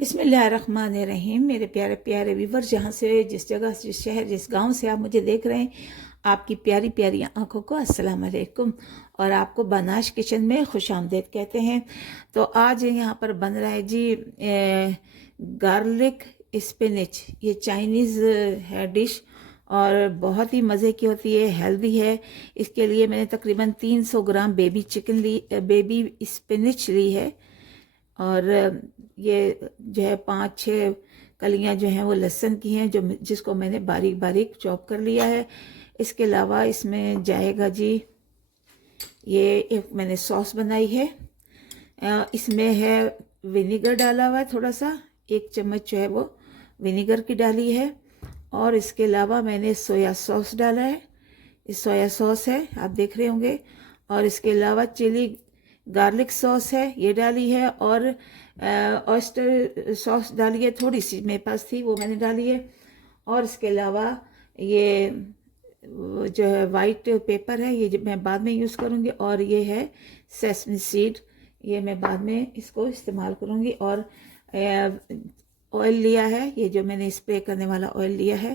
बिस्मिल्लाहिर्रहमानिर्रहीम। मेरे प्यारे प्यारे व्यूवर, जहाँ से, जिस जगह, जिस शहर, जिस गांव से आप मुझे देख रहे हैं, आपकी प्यारी प्यारी आंखों को अस्सलाम वालेकुम और आपको बनाश किचन में खुश आमदेद कहते हैं। तो आज यहाँ पर बन रहा है जी गार्लिक स्पिनच। ये चाइनीज़ है डिश और बहुत ही मज़े की होती है, हेल्दी है। इसके लिए मैंने तकरीबन 300 ग्राम बेबी चिकन ली, बेबी स्पिनच ली है। और ये जो है 5-6 कलियां जो हैं वो लहसुन की हैं, जिसको मैंने बारीक बारीक चॉप कर लिया है। इसके अलावा इसमें जाएगा जी, ये एक मैंने सॉस बनाई है। इसमें है विनेगर डाला हुआ है, थोड़ा सा 1 चम्मच जो है वो विनेगर की डाली है। और इसके अलावा मैंने सोया सॉस डाला है, ये सोया सॉस है, आप देख रहे होंगे। और इसके अलावा चिली गार्लिक सॉस है, ये डाली है। और ऑयस्टर सॉस डाली है, थोड़ी सी मेरे पास थी वो मैंने डाली है। और इसके अलावा ये जो है वाइट पेपर है, ये मैं बाद में यूज़ करूँगी। और ये है सेसमी सीड, ये मैं बाद में इसको इस्तेमाल करूँगी। और ऑयल लिया है, ये जो मैंने स्प्रे करने वाला ऑयल लिया है।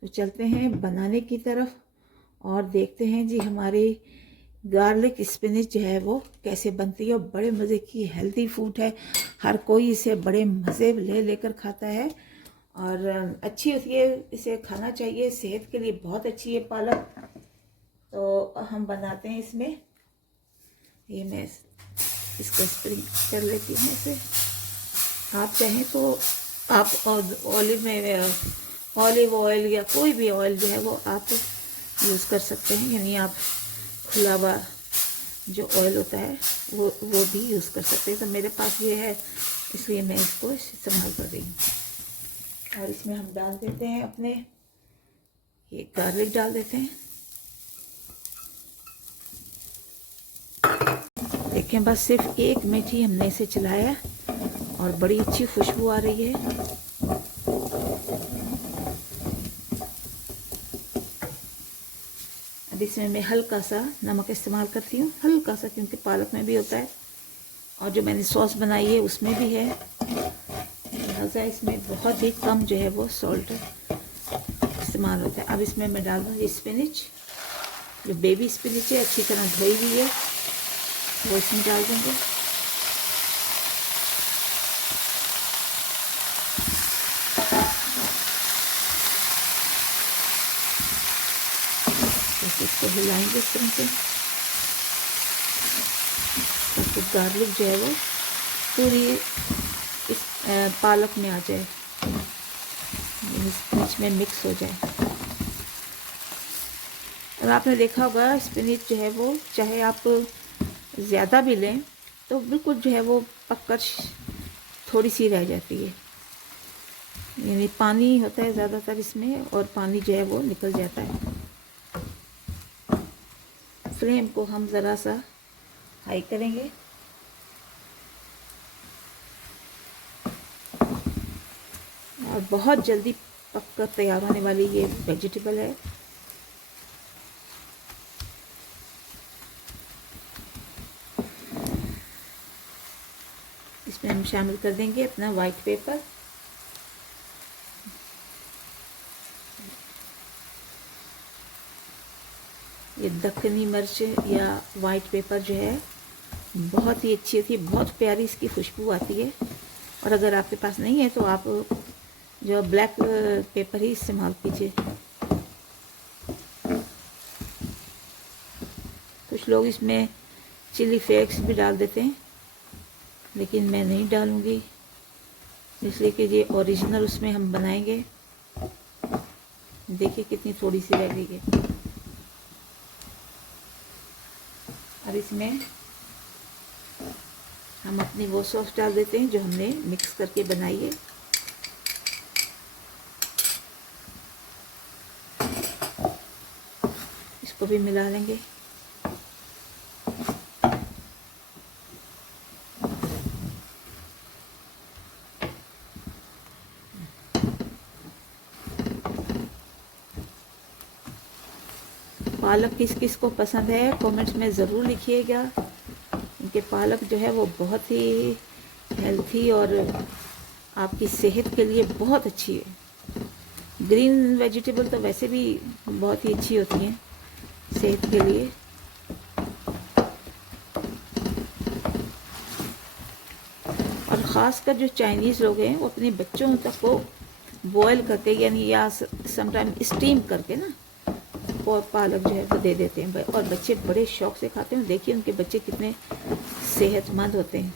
तो चलते हैं बनाने की तरफ और देखते हैं जी हमारी गार्लिक स्पिनच जो है वो कैसे बनती है। और बड़े मज़े की हेल्दी फूड है, हर कोई इसे बड़े मज़े लेकर खाता है और अच्छी होती है, इसे खाना चाहिए, सेहत के लिए बहुत अच्छी है पालक। तो हम बनाते हैं इसमें, ये मैं इसको स्प्रिंग कर लेती हूँ इसे। आप चाहें तो आप ऑलिव ऑयल या कोई भी ऑयल जो है वो आप यूज़ कर सकते हैं, यानी आप खुला हुआ जो ऑयल होता है वो भी यूज़ कर सकते हैं। तो मेरे पास ये है, इसलिए मैं इसको इस्तेमाल कर रही हूँ। और इसमें हम डाल देते हैं अपने ये गार्लिक डाल देते हैं। देखें, बस सिर्फ 1 मिनट ही हमने इसे चलाया और बड़ी अच्छी खुशबू आ रही है। अब इसमें मैं हल्का सा नमक इस्तेमाल करती हूँ, हल्का सा, क्योंकि पालक में भी होता है और जो मैंने सॉस बनाई है उसमें भी है, लिहाजा इसमें बहुत ही कम जो है वो सॉल्ट इस्तेमाल होता है। अब इसमें मैं डाल दूँगी स्पिनच, जो बेबी स्पिनच है, अच्छी तरह धोई हुई है, वो इसमें डाल देंगे। इसको हिलाएंगे इस तरह से, तो गार्लिक जो है वो पूरी इस पालक में आ जाए, स्पिनच में मिक्स हो जाए। और आपने देखा होगा स्पिनच जो है वो, चाहे आप ज़्यादा भी लें तो बिल्कुल जो है वो पककर थोड़ी सी रह जाती है, यानी पानी होता है ज़्यादातर इसमें और पानी जो है वो निकल जाता है। फ्लेम को हम ज़रा सा हाई करेंगे और बहुत जल्दी पककर तैयार होने वाली ये वेजिटेबल है। इसमें हम शामिल कर देंगे अपना वाइट पेपर, ये दक्कनी मिर्च या वाइट पेपर जो है बहुत ही अच्छी होती है, बहुत प्यारी इसकी खुशबू आती है। और अगर आपके पास नहीं है तो आप जो ब्लैक पेपर ही इस्तेमाल कीजिए। कुछ लोग इसमें चिली फ्लेक्स भी डाल देते हैं, लेकिन मैं नहीं डालूँगी, इसलिए कि ये ओरिजिनल उसमें हम बनाएंगे। देखिए कितनी थोड़ी सी रह गई है। और इसमें हम अपनी वो सॉस डाल देते हैं जो हमने मिक्स करके बनाई है। इसको भी मिला लेंगे। पालक किस किस को पसंद है कमेंट्स में ज़रूर लिखिएगा, क्योंकि पालक जो है वो बहुत ही हेल्थी और आपकी सेहत के लिए बहुत अच्छी है। ग्रीन वेजिटेबल तो वैसे भी बहुत ही अच्छी होती हैं सेहत के लिए। और ख़ासकर जो चाइनीज़ लोग हैं वो अपने बच्चों तक को बॉयल करके यानी या समटाइम स्टीम करके ना और पालक जो है वो दे देते हैं और बच्चे बड़े शौक से खाते हैं। देखिए उनके बच्चे कितने सेहतमंद होते हैं,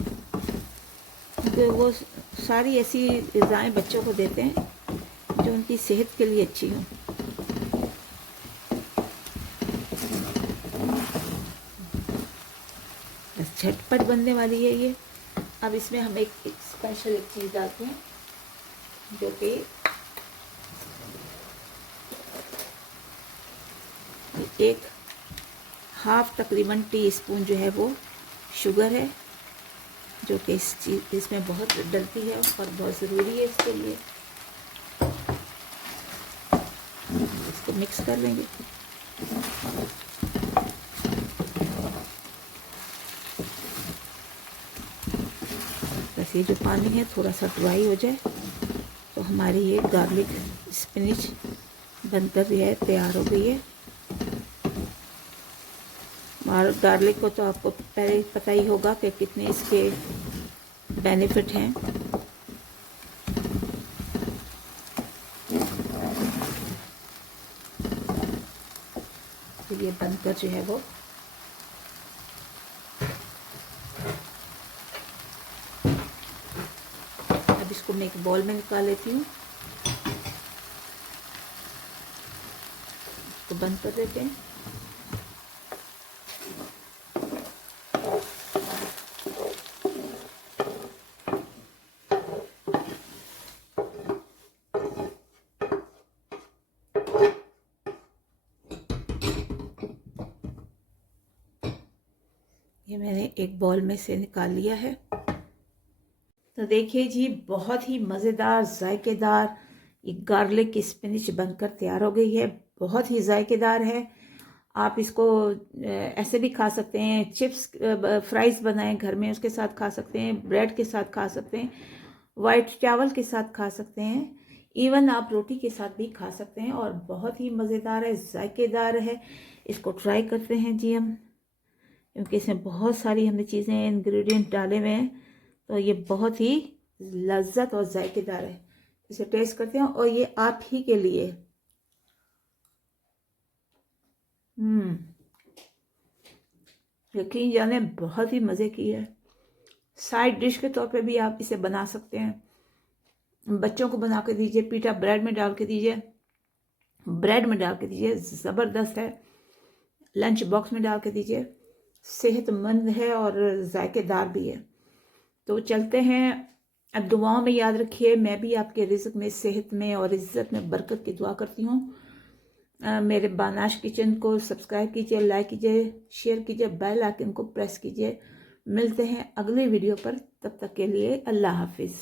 क्योंकि वो सारी ऐसी ग़िज़ाएँ बच्चों को देते हैं जो उनकी सेहत के लिए अच्छी हों। झटपट बनने वाली है ये। अब इसमें हम एक स्पेशल एक चीज़ डालते हैं जो कि एक हाफ तकरीबन टीस्पून जो है वो शुगर है, जो कि इसमें बहुत डलती है और बहुत ज़रूरी है इसके लिए। इसको मिक्स कर लेंगे। बस ये जो पानी है थोड़ा सा ड्राई हो जाए तो हमारी ये गार्लिक स्पिनिच बनकर जो है तैयार हो गई है। और गार्लिक को तो आपको पहले पता ही होगा कि कितने इसके बेनिफिट हैं। तो ये बनकर जो है वो अब इसको मैं एक बॉल में निकाल लेती हूँ। इसको बंद कर देते हैं। ये मैंने एक बॉल में से निकाल लिया है। तो देखिए जी, बहुत ही मज़ेदार जायकेदार ये गार्लिक स्पिनिच बनकर तैयार हो गई है। बहुत ही जायकेदार है। आप इसको ऐसे भी खा सकते हैं, चिप्स फ्राइज़ बनाएं घर में उसके साथ खा सकते हैं, ब्रेड के साथ खा सकते हैं, वाइट चावल के साथ खा सकते हैं, इवन आप रोटी के साथ भी खा सकते हैं। और बहुत ही मज़ेदार है, जायकेदार है। इसको ट्राई करते हैं जी हम, क्योंकि इसमें बहुत सारी हमने चीज़ें इंग्रेडिएंट डाले हुए हैं, तो ये बहुत ही लज्जत और जायकेदार है। इसे टेस्ट करते हैं और ये आप ही के लिए। यकीन जाने बहुत ही मज़े की है। साइड डिश के तौर पे भी आप इसे बना सकते हैं। बच्चों को बना के दीजिए, पीटा ब्रेड में डाल के दीजिए, ब्रेड में डाल के दीजिए, ज़बरदस्त है। लंच बॉक्स में डाल के दीजिए, सेहतमंद है और जायकेदार भी है। तो चलते हैं। अब दुआओं में याद रखिए, मैं भी आपके रिज़्क में, सेहत में और इज़्ज़त में बरकत की दुआ करती हूँ। मेरे बानाश किचन को सब्सक्राइब कीजिए, लाइक कीजिए, शेयर कीजिए, बेल आइकन को प्रेस कीजिए। मिलते हैं अगले वीडियो पर, तब तक के लिए अल्लाह हाफिज़।